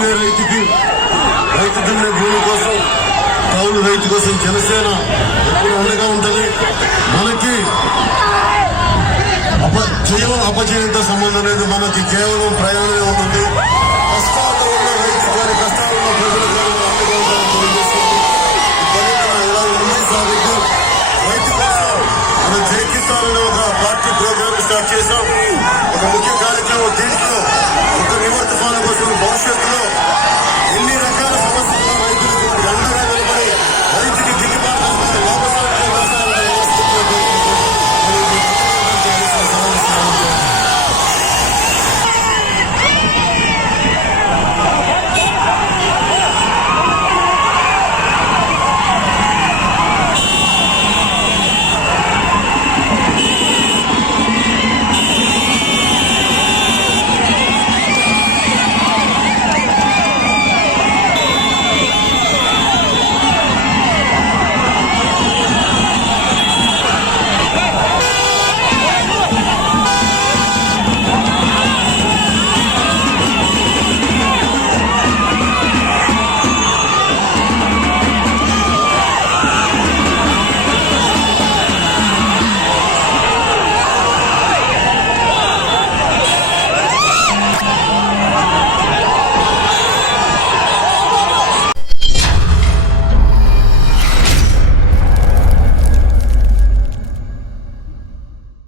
భూమి రైతుకి రైతు దున్నే భూమి కోసం కౌలు రైతు కోసం జనసేన ఎప్పుడు అండగా ఉంటుంది? మనకి అప జయం అపజయంతో సంబంధం లేదు. మనకి కేవలం ప్రయాణమే ఉంటుంది కష్టాల్లో ఉన్న రైతు కానీ కష్టాల్లో ఉన్న